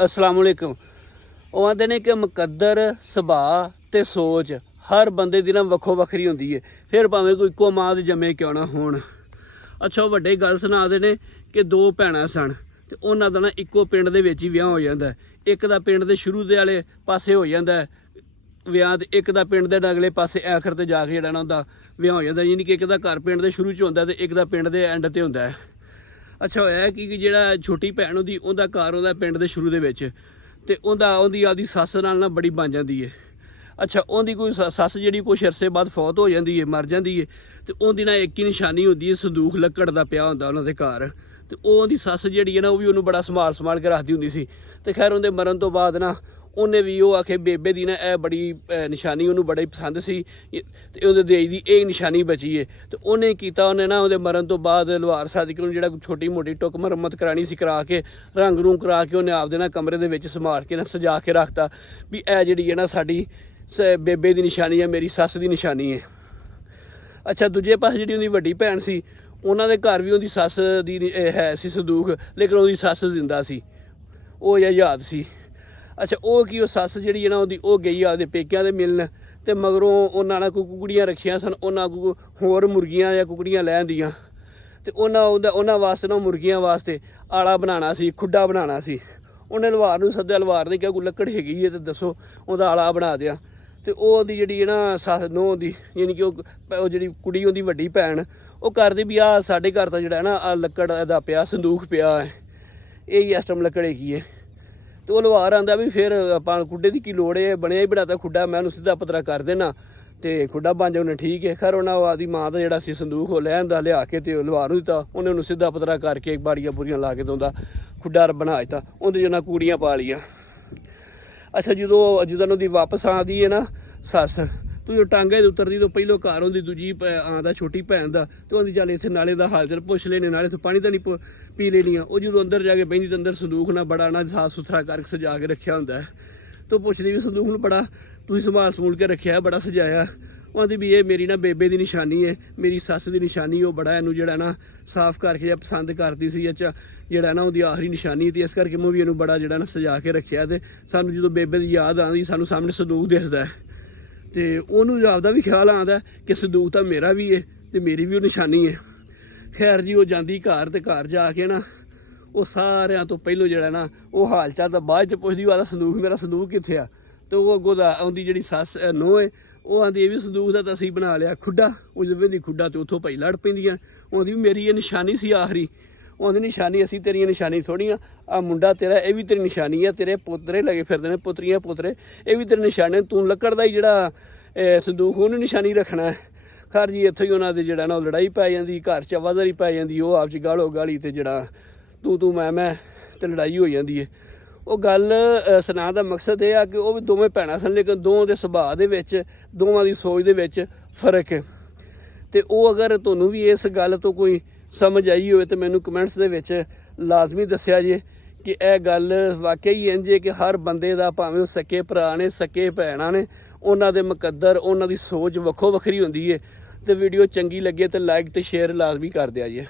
अस्सलाम वालेकुम। ਉਹ ਆਂਦੇ ਨੇ ਕਿ ਮੁਕੱਦਰ ਸੁਭਾਅ ਤੇ ਸੋਚ ਹਰ ਬੰਦੇ ਦੀ ਨਾ ਵੱਖੋ ਵੱਖਰੀ ਹੁੰਦੀ ਹੈ, ਫਿਰ ਭਾਵੇਂ ਕੋਈ ਇੱਕੋ ਮਾਂ ਦੇ ਜੰਮੇ ਕਿਉਂ ਨਾ ਹੋਣ। ਅੱਛਾ, ਉਹ ਵੱਡੇ ਗੱਲ ਸੁਣਾਦੇ ਨੇ ਕਿ ਦੋ ਭੈਣਾਂ ਸਨ ਤੇ ਉਹਨਾਂ ਦਾ ਨਾ ਇੱਕੋ ਪਿੰਡ ਦੇ ਵਿੱਚ ਹੀ ਵਿਆਹ ਹੋ ਜਾਂਦਾ। ਇੱਕ ਦਾ ਪਿੰਡ ਦੇ ਸ਼ੁਰੂ ਦੇ ਵਾਲੇ ਪਾਸੇ ਹੋ ਜਾਂਦਾ ਵਿਆਹ, ਤੇ ਇੱਕ ਦਾ ਪਿੰਡ ਦੇ ਅਗਲੇ ਪਾਸੇ ਆਖਰ ਤੇ ਜਾ ਕੇ ਜਿਹੜਾ ਨਾ ਉਹਦਾ ਵਿਆਹ ਹੋ ਜਾਂਦਾ। ਯਾਨੀ ਕਿ ਇੱਕ ਦਾ ਘਰ ਪਿੰਡ ਦੇ ਸ਼ੁਰੂ 'ਚ ਹੁੰਦਾ ਤੇ ਇੱਕ ਦਾ ਪਿੰਡ ਦੇ ਐਂਡ ਤੇ ਹੁੰਦਾ ਹੈ। ਅੱਛਾ, ਹੋਇਆ ਕਿ ਜਿਹੜਾ ਛੋਟੀ ਭੈਣ ਉਹਦੀ ਉਹਦਾ ਘਰ ਉਹਦਾ ਪਿੰਡ ਦੇ ਸ਼ੁਰੂ ਦੇ ਵਿੱਚ, ਤੇ ਉਹਦੀ ਆਪਦੀ ਸੱਸ ਨਾਲ ਨਾ ਬੜੀ ਬਣ ਜਾਂਦੀ ਹੈ। ਅੱਛਾ, ਉਹਦੀ ਕੋਈ ਸੱਸ ਜਿਹੜੀ ਕੁਛ ਅਰਸੇ ਬਾਅਦ ਫੌਤ ਹੋ ਜਾਂਦੀ ਹੈ, ਮਰ ਜਾਂਦੀ ਹੈ, ਤੇ ਉਹਦੀ ਨਾ ਇੱਕ ਹੀ ਨਿਸ਼ਾਨੀ ਹੁੰਦੀ ਹੈ, ਸੰਦੂਖ ਲੱਕੜ ਦਾ ਪਿਆ ਹੁੰਦਾ ਉਹਨਾਂ ਦੇ ਘਰ। ਤੇ ਉਹਦੀ ਸੱਸ ਜਿਹੜੀ ਹੈ ਨਾ ਉਹ ਵੀ ਉਹਨੂੰ ਬੜਾ ਸੰਭਾਲ ਕੇ ਰੱਖਦੀ ਹੁੰਦੀ ਸੀ। ਤੇ ਖੈਰ ਉਹਦੇ ਮਰਨ ਤੋਂ ਬਾਅਦ ਨਾ ਉਹਨੇ ਵੀ ਉਹ ਆਖੇ ਬੇਬੇ ਦੀ ਨਾ ਇਹ ਬੜੀ ਨਿਸ਼ਾਨੀ ਉਹਨੂੰ ਬੜੀ ਪਸੰਦ ਸੀ, ਤੇ ਉਹਦੇ ਦੇਸ਼ ਦੀ ਇਹ ਨਿਸ਼ਾਨੀ ਬਚੀ ਹੈ। ਤੇ ਉਹਨੇ ਕੀਤਾ, ਉਹਨੇ ਨਾ ਉਹਦੇ ਮਰਨ ਤੋਂ ਬਾਅਦ ਲੁਹਾਰ ਸਾਦਿਕ ਨੂੰ ਜਿਹੜਾ ਛੋਟੀ ਮੋਟੀ ਟੁੱਕ ਮੁਰੰਮਤ ਕਰਾਉਣੀ ਸੀ ਕਰਾ ਕੇ, ਰੰਗ ਰੂੰਗ ਕਰਾ ਕੇ ਉਹਨੇ ਆਪਦੇ ਨਾ ਕਮਰੇ ਦੇ ਵਿੱਚ ਸੰਭਾਲ ਕੇ ਨਾ ਸਜਾ ਕੇ ਰੱਖਤਾ ਵੀ ਇਹ ਜਿਹੜੀ ਹੈ ਨਾ ਸਾਡੀ ਬੇਬੇ ਦੀ ਨਿਸ਼ਾਨੀ ਹੈ, ਮੇਰੀ ਸੱਸ ਦੀ ਨਿਸ਼ਾਨੀ ਹੈ। ਅੱਛਾ, ਦੂਜੇ ਪਾਸੇ ਜਿਹੜੀ ਉਹਦੀ ਵੱਡੀ ਭੈਣ ਸੀ, ਉਹਨਾਂ ਦੇ ਘਰ ਵੀ ਉਹਦੀ ਸੱਸ ਦੀ ਹੈ ਸੀ ਸੰਦੂਖ, ਲੇਕਿਨ ਉਹਦੀ ਸੱਸ ਜ਼ਿੰਦਾ ਸੀ, ਉਹ ਯਾਦ ਸੀ। ਅੱਛਾ, ਉਹ ਕੀ ਉਹ ਸੱਸ ਜਿਹੜੀ ਹੈ ਨਾ ਉਹਦੀ ਉਹ ਗਈ ਆਪਦੇ ਪੇਕਿਆਂ ਦੇ ਮਿਲਣ, ਤੇ ਮਗਰੋਂ ਉਹਨਾਂ ਨੇ ਕੋਈ ਕੁਕੜੀਆਂ ਰੱਖੀਆਂ ਸਨ, ਉਹਨਾਂ ਕੋਲ ਹੋਰ ਮੁਰਗੀਆਂ ਜਾਂ ਕੁਕੜੀਆਂ ਲੈ ਆਂਦੀਆਂ, ਤੇ ਉਹਨਾਂ ਵਾਸਤੇ ਨਾ ਮੁਰਗੀਆਂ ਵਾਸਤੇ ਆਲਾ ਬਣਾਉਣਾ ਸੀ, ਖੁੱਡਾ ਬਣਾਉਣਾ ਸੀ। ਉਹਨੇ ਲੁਹਾਰ ਨੂੰ ਸੱਦਿਆ, ਲੁਹਾਰ ਨੇ ਕਿਹਾ ਕੋਈ ਲੱਕੜ ਹੈਗੀ ਹੈ ਤੇ ਦੱਸੋ, ਉਹਦਾ ਆਲਾ ਬਣਾ ਦਿਆ। ਤੇ ਉਹਦੀ ਜਿਹੜੀ ਹੈ ਨਾ ਸੱਸ ਨੂੰਹ ਦੀ, ਯਾਨੀ ਕਿ ਉਹ ਜਿਹੜੀ ਕੁੜੀ ਉਹਦੀ ਵੱਡੀ ਭੈਣ, ਉਹ ਕਰਦੀ ਵੀ ਆਹ ਸਾਡੇ ਘਰ ਤਾਂ ਜਿਹੜਾ ਨਾ ਆਹ ਲੱਕੜ ਦਾ ਪਿਆ, ਸੰਦੂਖ ਪਿਆ ਹੈ, ਇਹ ਇਸ ਟਾਈਮ ਲੱਕੜ ਹੈਗੀ ਹੈ। ਤੇ ਉਹ ਲੁਹਾਰ ਆਂਦਾ ਵੀ ਫਿਰ ਆਪਾਂ ਖੁੱਡੇ ਦੀ ਕੀ ਲੋੜ ਹੈ, ਬਣਿਆ ਹੀ ਬਣਾਤਾ ਖੁੱਡਾ, ਮੈਂ ਉਹਨੂੰ ਸਿੱਧਾ ਪਤਰਾ ਕਰ ਦੇਣਾ ਤੇ ਖੁੱਡਾ ਬਣ ਜਾ। ਉਹਨੇ ਠੀਕ ਹੈ। ਖੈਰ ਉਹਨਾਂ ਆਪਦੀ ਮਾਂ ਦਾ ਜਿਹੜਾ ਸੀ ਸੰਦੂਖ ਉਹ ਲੈ ਆਂਦਾ, ਲਿਆ ਕੇ ਤੇ ਲੁਹਾਰ ਨੂੰ ਦਿੱਤਾ। ਉਹਨੇ ਉਹਨੂੰ ਸਿੱਧਾ ਪਤਰਾ ਕਰਕੇ ਬਾੜੀਆਂ ਬੁਰੀਆਂ ਲਾ ਕੇ ਤੇ ਉਹਦਾ ਖੁੱਡਾ ਬਣਾ ਦਿੱਤਾ, ਉਹਦੇ 'ਚ ਉਹਨਾਂ ਕੂੜੀਆਂ ਪਾ ਲਈਆਂ। ਅੱਛਾ, ਜਦੋਂ ਉਹਦੀ ਵਾਪਸ ਆਉਂਦੀ ਹੈ ਨਾ ਸੱਸ, ਤੂੰ ਟਾਂਗੇ ਦੇ ਉਤਰਦੀ ਤੋਂ ਪਹਿਲੋਂ ਘਰ ਉਹਦੀ ਦੂਜੀ ਆਉਂਦਾ ਛੋਟੀ ਭੈਣ ਦਾ, ਤੇ ਉਹਦੀ ਚੱਲ ਇੱਥੇ ਨਾਲੇ ਦਾ ਹਾਲ ਚਾਲ ਪੁੱਛ ਲੈਣੇ, ਨਾਲੇ ਤੋਂ ਪਾਣੀ ਤਾਂ ਨਹੀਂ ਪੀ ਲੈਣੀ ਆ। ਉਹ ਜਦੋਂ ਅੰਦਰ ਜਾ ਕੇ ਬਹਿੰਦੀ ਤਾਂ ਅੰਦਰ ਸੰਦੂਖ ਨਾਲ ਬੜਾ ਨਾ ਸਾਫ਼ ਸੁਥਰਾ ਕਰਕੇ ਸਜਾ ਕੇ ਰੱਖਿਆ ਹੁੰਦਾ ਹੈ। ਤੇ ਉਹ ਪੁੱਛਦੀ ਵੀ ਸੰਦੂਖ ਨੂੰ ਬੜਾ ਤੁਸੀਂ ਸੰਭਾਲ ਕੇ ਰੱਖਿਆ, ਬੜਾ ਸਜਾਇਆ। ਉਹ ਆਂਦੀ ਵੀ ਇਹ ਮੇਰੀ ਨਾ ਬੇਬੇ ਦੀ ਨਿਸ਼ਾਨੀ ਹੈ, ਮੇਰੀ ਸੱਸ ਦੀ ਨਿਸ਼ਾਨੀ, ਉਹ ਬੜਾ ਇਹਨੂੰ ਜਿਹੜਾ ਨਾ ਸਾਫ਼ ਕਰਕੇ ਜਾਂ ਪਸੰਦ ਕਰਦੀ ਸੀ। ਅੱਛਾ, ਜਿਹੜਾ ਨਾ ਉਹਦੀ ਆਖਰੀ ਨਿਸ਼ਾਨੀ, ਤੇ ਇਸ ਕਰਕੇ ਮੈਂ ਵੀ ਇਹਨੂੰ ਬੜਾ ਜਿਹੜਾ ਨਾ ਸਜਾ ਕੇ ਰੱਖਿਆ। ਤੇ ਸਾਨੂੰ ਜਦੋਂ ਬੇਬੇ ਦੀ ਯਾਦ ਆਉਂਦੀ, ਸਾਨੂੰ ਸਾਹਮਣੇ ਸੰਦੂਕ ਦਿਖਦਾ ਹੈ, ਤੇ ਉਹਨੂੰ ਆਪਦਾ ਵੀ ਖਿਆਲ ਆਉਂਦਾ ਕਿ ਸੰਦੂਕ ਤਾਂ ਮੇਰਾ ਵੀ ਹੈ ਤੇ ਮੇਰੀ ਵੀ ਉਹ ਨਿਸ਼ਾਨੀ ਹੈ। ਖੈਰ ਜੀ, ਉਹ ਜਾਂਦੀ ਘਰ, ਤੇ ਘਰ ਜਾ ਕੇ ਨਾ ਉਹ ਸਾਰਿਆਂ ਤੋਂ ਪਹਿਲੋਂ ਜਿਹੜਾ ਨਾ ਉਹ ਹਾਲ ਚਾਲ ਤਾਂ ਬਾਅਦ 'ਚ ਪੁੱਛਦੀ, ਉਹ ਆਦਾ ਸੰਦੂਕ ਮੇਰਾ ਸੰਦੂਕ ਕਿੱਥੇ ਆ। ਤੇ ਉਹ ਅੱਗੋਂ ਦਾ ਆਉਂਦੀ ਜਿਹੜੀ ਸੱਸ ਨੂੰਹ ਹੈ, ਉਹ ਆਂਦੀ ਇਹ ਵੀ ਸੰਦੂਕ ਦਾ ਤਾਂ ਅਸੀਂ ਬਣਾ ਲਿਆ ਖੁੱਡਾ। ਉਹ ਜਦੋਂ ਦੀ ਖੁੱਡਾ ਤੇ ਉੱਥੋਂ ਭਾਈ ਲੜ ਪੈਂਦੀਆਂ। ਉਹਦੀ ਵੀ ਮੇਰੀ ਇਹ ਨਿਸ਼ਾਨੀ ਸੀ ਆਖਰੀ, ਉਹਦੀ ਨਿਸ਼ਾਨੀ ਅਸੀਂ, ਤੇਰੀਆਂ ਨਿਸ਼ਾਨੀ ਥੋੜ੍ਹੀਆਂ, ਆ ਮੁੰਡਾ ਤੇਰਾ ਇਹ ਵੀ ਤੇਰੀ ਨਿਸ਼ਾਨੀ ਹੈ, ਤੇਰੇ ਪੁੱਤਰੇ ਲੱਗੇ ਫਿਰਦੇ ਨੇ, ਪੁੱਤਰੀਆਂ ਪੁੱਤਰੇ, ਇਹ ਵੀ ਤੇਰੀ ਨਿਸ਼ਾਨੀ, ਤੂੰ ਲੱਕੜ ਦਾ ਹੀ ਜਿਹੜਾ ਸੰਦੂਕ ਉਹਨੂੰ ਨਿਸ਼ਾਨੀ ਰੱਖਣਾ ਹੈ। ਖੈਰ ਜੀ, ਇੱਥੋਂ ਹੀ ਉਹਨਾਂ ਦੇ ਜਿਹੜਾ ਨਾ ਉਹ ਲੜਾਈ ਪੈ ਜਾਂਦੀ, ਘਰ 'ਚ ਆਵਾਜ਼ਾਰੀ ਪੈ ਜਾਂਦੀ, ਉਹ ਆਪ 'ਚ ਗਾਲੋ ਗਾਲੀ ਤੇ ਜਿਹੜਾ ਤੂੰ ਮੈਂ ਤੇ ਲੜਾਈ ਹੋ ਜਾਂਦੀ ਹੈ। ਉਹ ਗੱਲ ਸੁਣਾ ਦਾ ਮਕਸਦ ਇਹ ਆ ਕਿ ਉਹ ਵੀ ਦੋਵੇਂ ਭੈਣਾਂ ਸਨ, ਲੇਕਿਨ ਦੋਵਾਂ ਦੇ ਸੁਭਾਅ ਦੇ ਵਿੱਚ, ਦੋਵਾਂ ਦੀ ਸੋਚ ਦੇ ਵਿੱਚ ਫਰਕ ਹੈ। ਤੇ ਉਹ ਅਗਰ ਤੁਹਾਨੂੰ ਵੀ ਇਸ ਗੱਲ ਤੋਂ ਕੋਈ ਸਮਝ ਆਈ ਹੋਵੇ ਤਾਂ ਮੈਨੂੰ ਕਮੈਂਟਸ ਦੇ ਵਿੱਚ ਲਾਜ਼ਮੀ ਦੱਸਿਆ ਜੇ ਕਿ ਇਹ ਗੱਲ ਵਾਕਿਆ ਹੀ ਇੰਝ ਹੈ ਕਿ ਹਰ ਬੰਦੇ ਦਾ, ਭਾਵੇਂ ਉਹ ਸਕੇ ਭਰਾ ਨੇ, ਸਕੇ ਭੈਣਾਂ ਨੇ, ਉਹਨਾਂ ਦੇ ਮੁਕੱਦਰ, ਉਹਨਾਂ ਦੀ ਸੋਚ ਵੱਖੋ ਵੱਖਰੀ ਹੁੰਦੀ ਹੈ। ਤੇ ਵੀਡੀਓ ਚੰਗੀ ਲੱਗੇ ਤਾਂ ਲਾਈਕ ਤੇ ਸ਼ੇਅਰ ਲਾਜ਼ਮੀ ਕਰ ਦਿਆ ਜੇ।